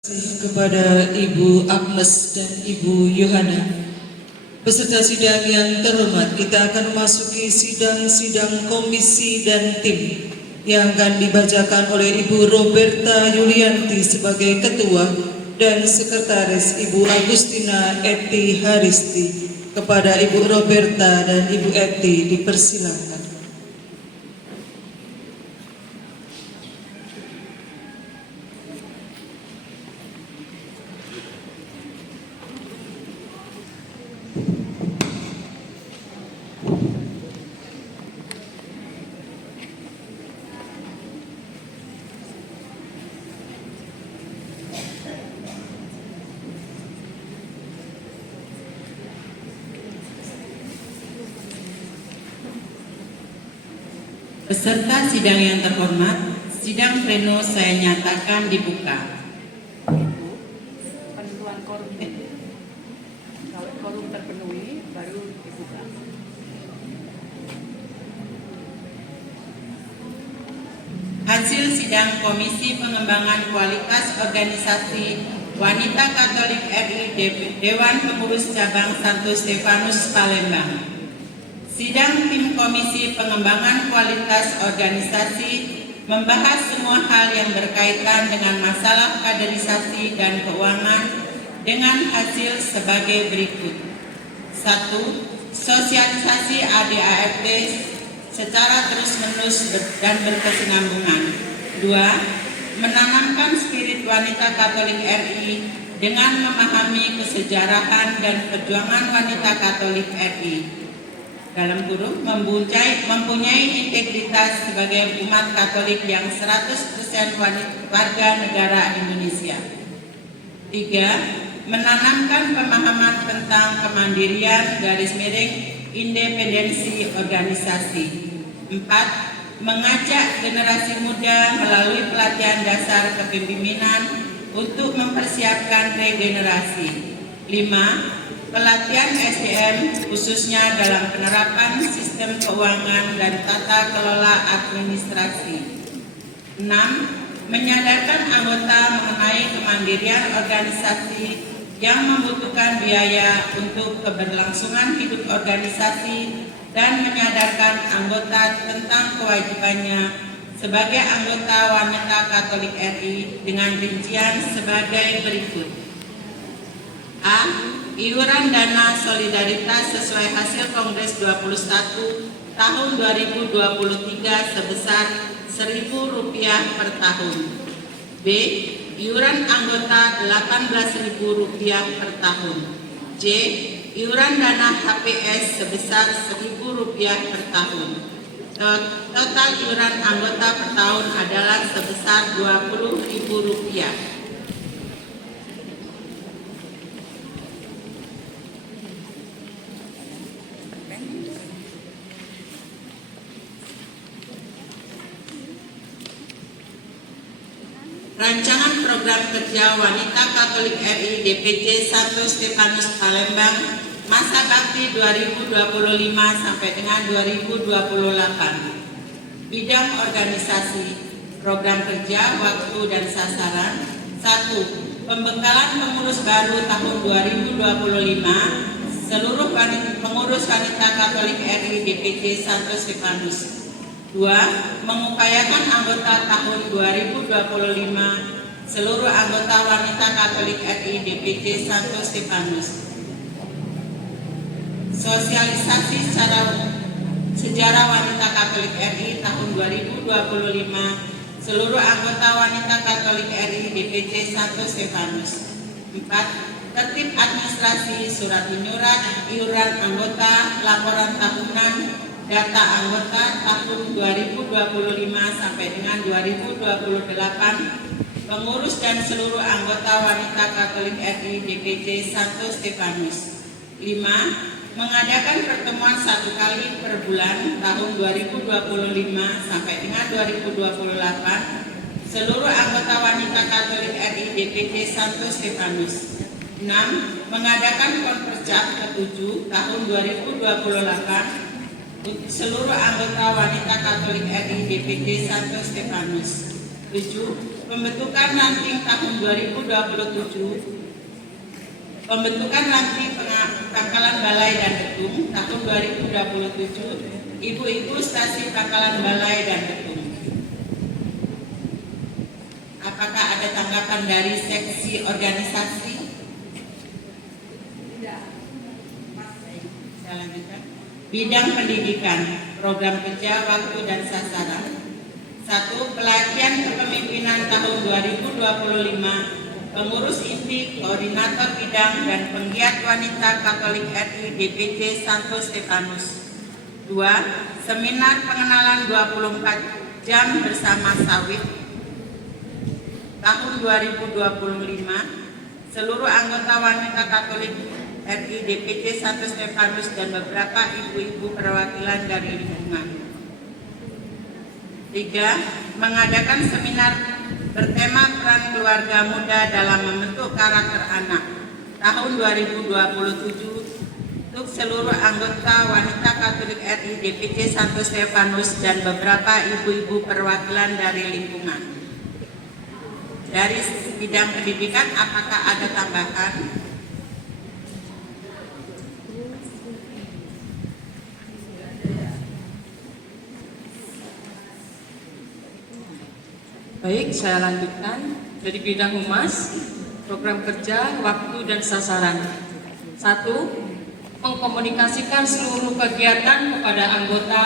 Kepada Ibu Agnes dan Ibu Yohana. Peserta sidang yang terhormat, kita akan memasuki sidang komisi dan tim yang akan dibacakan oleh Ibu Roberta Yulianti sebagai ketua dan sekretaris Ibu Agustina Eti Haristi. Kepada Ibu Roberta dan Ibu Eti dipersilakan. Peserta sidang yang terhormat, sidang pleno saya nyatakan dibuka. Penentuan quorum. Kalau quorum terpenuhi, baru dibuka. Hasil sidang Komisi Pengembangan Kualitas Organisasi Wanita Katolik RI Dewan Pengurus Cabang Santo Stefanus Palembang. Sidang tim Komisi Pengembangan Kualitas Organisasi membahas semua hal yang berkaitan dengan masalah kaderisasi dan keuangan dengan hasil sebagai berikut. 1. Sosialisasi ADART secara terus-menerus dan berkesinambungan. 2. Menanamkan spirit wanita Katolik RI dengan memahami kesejarahan dan perjuangan wanita Katolik RI. Dalam kurung mempunyai integritas sebagai umat Katolik yang 100% warga negara Indonesia. 3. Menanamkan pemahaman tentang kemandirian independensi organisasi. 4. Mengajak generasi muda melalui pelatihan dasar kepemimpinan untuk mempersiapkan regenerasi. 5. Pelatihan SDM khususnya dalam penerapan sistem keuangan dan tata kelola administrasi. 6. Menyadarkan anggota mengenai kemandirian organisasi yang membutuhkan biaya untuk keberlangsungan hidup organisasi dan menyadarkan anggota tentang kewajibannya sebagai anggota wanita Katolik RI dengan rincian sebagai berikut. A. Iuran dana solidaritas sesuai hasil Kongres 21 tahun 2023 sebesar Rp1.000 per tahun. B. Iuran anggota Rp18.000 per tahun. C. Iuran dana HPS sebesar Rp1.000 per tahun. Total iuran anggota per tahun adalah sebesar Rp20.000. Rancangan Program Kerja Wanita Katolik RI DPC Santo Stefanus Palembang masa bakti 2025 sampai dengan 2028. Bidang organisasi, program kerja, waktu dan sasaran. 1. Pembekalan pengurus baru tahun 2025 seluruh pengurus wanita Katolik RI DPC Santo Stefanus. 2. Mengupayakan anggota tahun 2025 seluruh anggota wanita Katolik RI DPC Santo Stefanus. Sosialisasi sejarah wanita Katolik RI tahun 2025 seluruh anggota wanita Katolik RI DPC Santo Stefanus. 4. Tertib administrasi, surat menyurat, iuran anggota, laporan tahunan, data anggota tahun 2025 sampai dengan 2028, pengurus dan seluruh anggota wanita Katolik RI DPC Santo Stefanus. 5. Mengadakan pertemuan 1 kali per bulan tahun 2025 sampai dengan 2028, seluruh anggota wanita Katolik RI DPC Santo Stefanus. 6. Mengadakan konperjap ke-7 tahun 2028 seluruh anggota wanita Katolik RI DPC Santo Stefanus. 7. Pembentukan ranting tahun 2027, pembentukan ranting pangkalan balai dan gedung tahun 2027, ibu-ibu stasi pangkalan balai dan gedung. Apakah ada tanggapan dari seksi organisasi? Tidak. Saya lanjutkan. Bidang pendidikan, program kerja, waktu dan sasaran. 1. Pelatihan kepemimpinan tahun 2025. Pengurus inti, koordinator bidang dan penggiat wanita Katolik RI DPC Santo Stefanus. 2. Seminar pengenalan 24 jam bersama sawit tahun 2025. Seluruh anggota wanita Katolik RI DPC Santo Stefanus dan beberapa ibu-ibu perwakilan dari lingkungan. 3. Mengadakan seminar bertema peran keluarga muda dalam membentuk karakter anak tahun 2027 untuk seluruh anggota wanita Katolik RI DPC Santo Stefanus dan beberapa ibu-ibu perwakilan dari lingkungan. Dari bidang pendidikan, apakah ada tambahan? Baik, saya lanjutkan dari bidang humas, program kerja, waktu dan sasaran. 1. Mengkomunikasikan seluruh kegiatan kepada anggota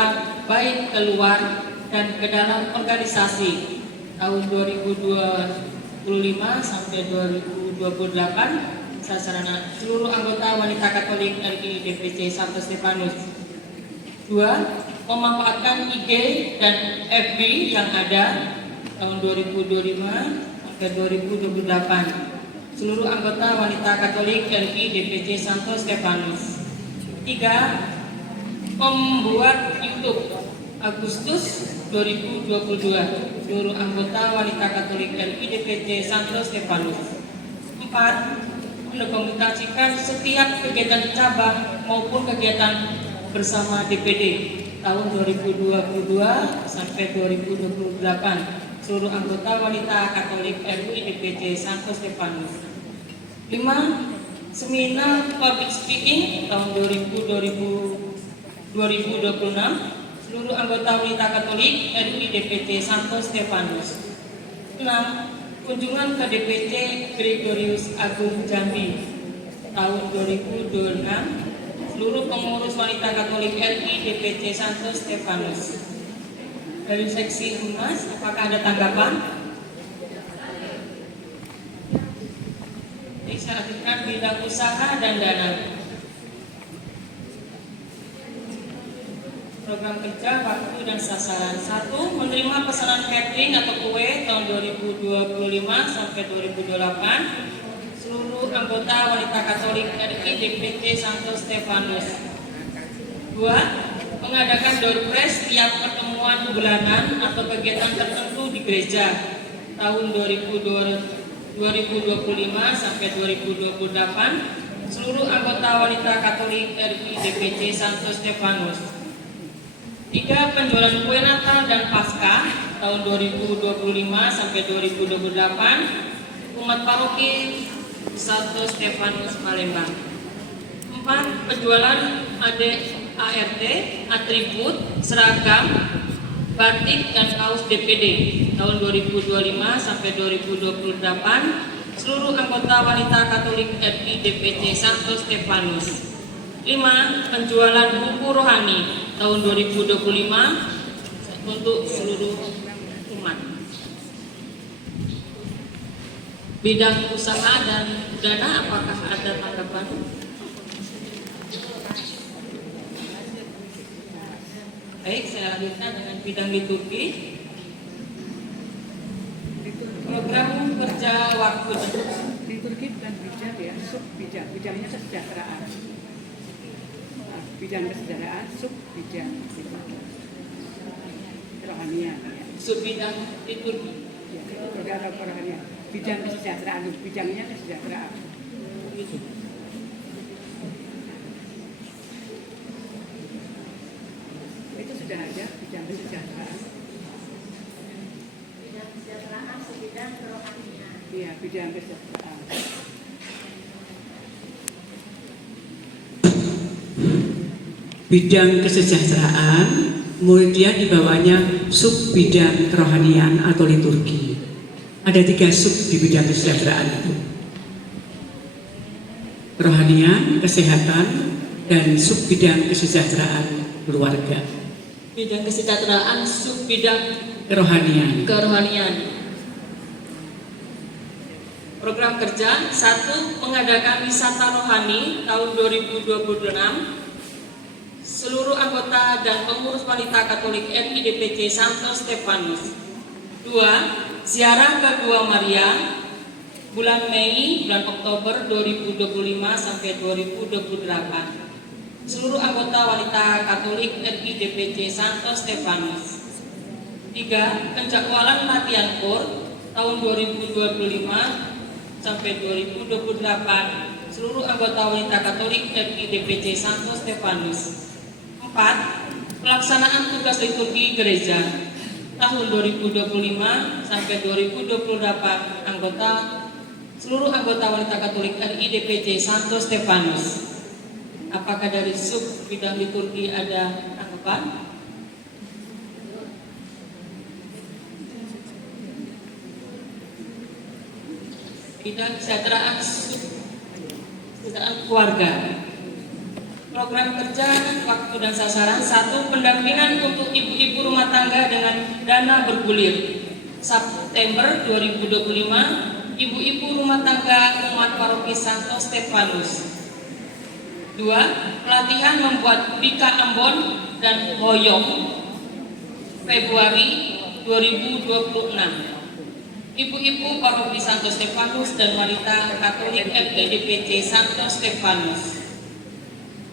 baik keluar dan ke dalam organisasi tahun 2025 sampai 2028. Sasaran seluruh anggota wanita Katolik RI DPC Santo Stefanus. 2. Memanfaatkan IG dan FB yang ada tahun 2025 sampai 2028. Seluruh anggota wanita Katolik RI DPC Santo Stefanus. 3. Membuat YouTube Agustus 2022. Seluruh anggota wanita Katolik RI DPC Santo Stefanus. 4. Mendokumentasikan setiap kegiatan cabang maupun kegiatan bersama DPD tahun 2022 sampai 2028. Seluruh anggota wanita Katolik RI DPC Santo Stefanus. 5. Seminar public speaking tahun 2026. Seluruh anggota wanita Katolik RI DPC Santo Stefanus. 6. Kunjungan ke DPC Gregorius Agung Jambi tahun 2026. Seluruh pengurus wanita Katolik RI DPC Santo Stefanus. Dari seksi humas, apakah ada tanggapan? Ini saya lanjutkan bidang usaha dan dana. Program kerja, waktu dan sasaran. 1. Menerima pesanan catering atau kue tahun 2025 sampai 2028. Seluruh anggota wanita Katolik RI DPC Santo Stefanus. 2. Mengadakan door prize setiap pertemuan bulanan atau kegiatan tertentu di gereja tahun 2025 sampai 2028. Seluruh anggota wanita Katolik RI DPC Santo Stefanus. 3. Penjualan kue Natal dan Paskah tahun 2025 sampai 2028 umat paroki Santo Stefanus Palembang. 4. Penjualan ART, atribut, seragam, batik dan kaos DPD tahun 2025 sampai 2028. Seluruh anggota wanita Katolik RI DPC Santo Stefanus. 5. Penjualan buku rohani tahun 2025 untuk seluruh umat. Bidang usaha dan dana, apakah ada tanggapan? Baik, saya lanjutkan dengan bidang liturgi. Program kerja waktu liturgi dan bidang ya, sub bidang, bidangnya kesejahteraan. Bidang kesejahteraan, sub bidang kerohanian. Ya. sub bidang liturgi. Ya, itu program kerohanian. Bidang kesejahteraan, bidangnya kesejahteraan. Itu sudah ada bidang kesejahteraan. Bidang kesejahteraan sebidang Iya, bidang kesejahteraan. Bidang kesejahteraan, kemudian di bawahnya sub bidang kerohanian atau liturgi. Ada 3 sub di bidang kesejahteraan itu. Kerohanian, kesehatan, dan sub bidang kesejahteraan keluarga. Bidang kesejahteraan sub bidang Kerohanian. kerohanian. Program kerja 1. Mengadakan wisata rohani tahun 2026. Seluruh anggota dan pengurus wanita Katolik RI DPC Santo Stefanus. 2. Ziarah ke Gua Maria bulan Mei, bulan Oktober 2025 sampai 2028. Seluruh anggota wanita Katolik RI DPC Santo Stefanus. 3. Penjadwalan latihan KOR tahun 2025 sampai 2028. Seluruh anggota wanita Katolik RI DPC Santo Stefanus. 4. Pelaksanaan tugas liturgi gereja tahun 2025 sampai 2028 seluruh anggota wanita Katolik RI DPC Santo Stefanus. Apakah dari sub bidang liturgi ada tanggapan? Bidang kesejahteraan keluarga. Program kerja, waktu dan sasaran. 1. Pendampingan untuk ibu-ibu rumah tangga dengan dana bergulir. September 2025, ibu-ibu rumah tangga umat paroki Santo Stefanus. 2. Pelatihan membuat Bika Ambon dan Hoyong, Februari 2026. Ibu-ibu paroki Santo Stefanus dan wanita Katolik RI DPC Santo Stefanus.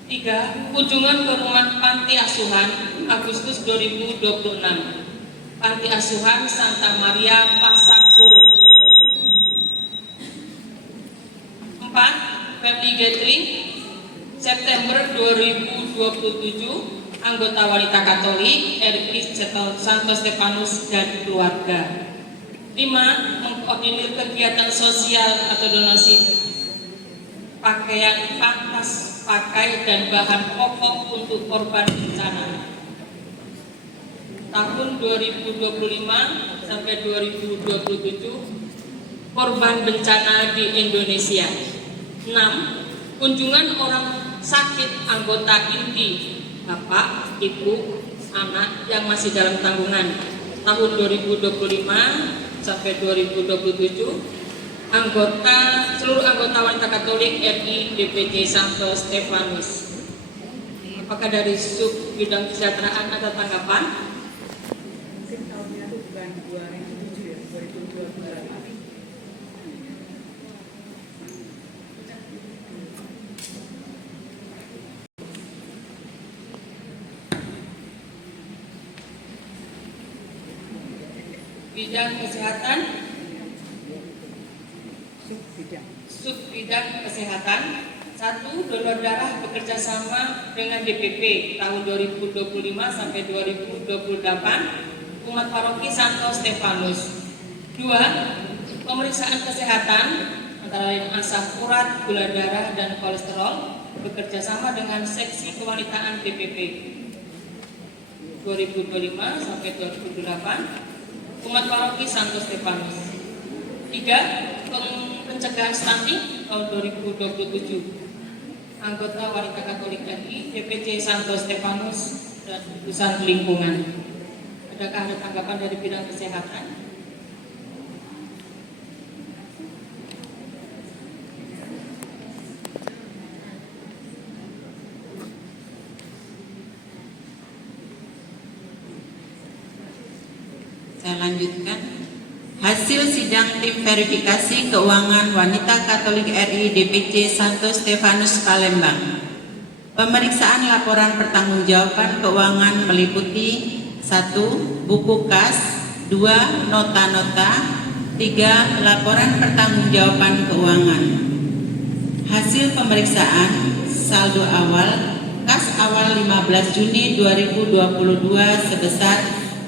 3. Kunjungan ke rumah panti asuhan Agustus 2026. Panti asuhan Santa Maria Pasak Surut. 4. Family gathering September 2027. Anggota wanita Katolik RI Santo Stefanus dan keluarga. 5. Mengkoordinir kegiatan sosial atau donasi pakaian pakas pakai dan bahan pokok untuk korban bencana tahun 2025 sampai 2027 korban bencana di Indonesia. 6. Kunjungan orang sakit anggota inti bapak, ibu, anak yang masih dalam tanggungan tahun 2025 sampai 2027. Seluruh anggota wanita Katolik RI DPC Santo Stefanus. Apakah dari sub bidang kesejahteraan ada tanggapan? Mungkin tahunnya itu bukan 2007 ya, 2028. Bidang kesehatan, sub bidang kesehatan. 1. Donor darah bekerja sama dengan DPP tahun 2025 sampai 2028 umat paroki Santo Stefanus. 2. Pemeriksaan kesehatan antara lain asam urat, gula darah, dan kolesterol bekerja sama dengan seksi kewanitaan DPP 2025 sampai 2028 umat paroki Santo Stefanus. 3. Pencegahan stunting tahun 2027 anggota wanita Katolik RI DPC Santo Stefanus dan urusan lingkungan. Adakah ada tanggapan dari bidang kesehatan? Saya lanjutkan. Hasil sidang tim verifikasi keuangan wanita Katolik RI DPC Santo Stefanus Palembang. Pemeriksaan laporan pertanggungjawaban keuangan meliputi 1. Buku kas, 2. Nota-nota, 3. Laporan pertanggungjawaban keuangan. Hasil pemeriksaan saldo awal kas awal 15 Juni 2022 sebesar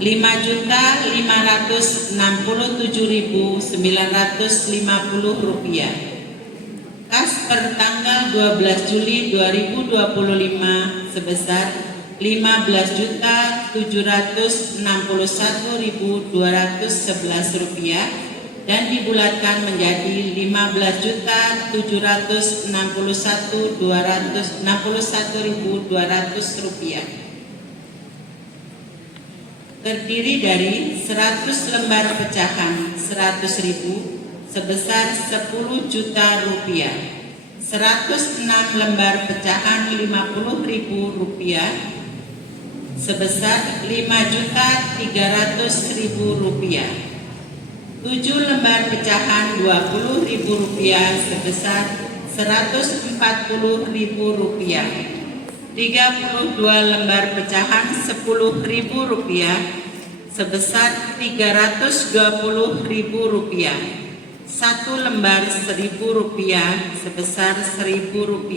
Rp5.567.950. Kas per tanggal 12 Juli 2025 sebesar Rp15.761.211 dan dibulatkan menjadi Rp15.761.261.200. Terdiri dari 100 lembar pecahan 100.000 sebesar Rp10 juta, 106 lembar pecahan Rp50.000 sebesar Rp5.300.000, 7 lembar pecahan Rp20.000 sebesar Rp140.000, 32 lembar pecahan Rp10.000 sebesar Rp320.000, 1 lembar Rp1.000 sebesar Rp1.000,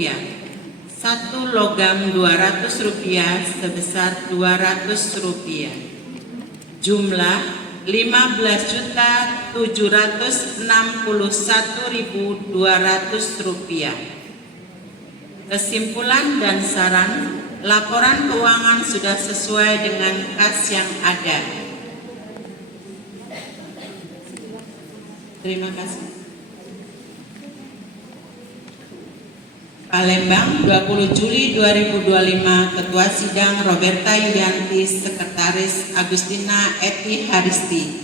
1 logam Rp200 sebesar Rp200. Jumlah Rp15.761.200. Kesimpulan dan saran, laporan keuangan sudah sesuai dengan kas yang ada. Terima kasih. Palembang, 20 Juli 2025, Ketua Sidang Roberta Yulianti, Sekretaris Agustina Eti Haristi.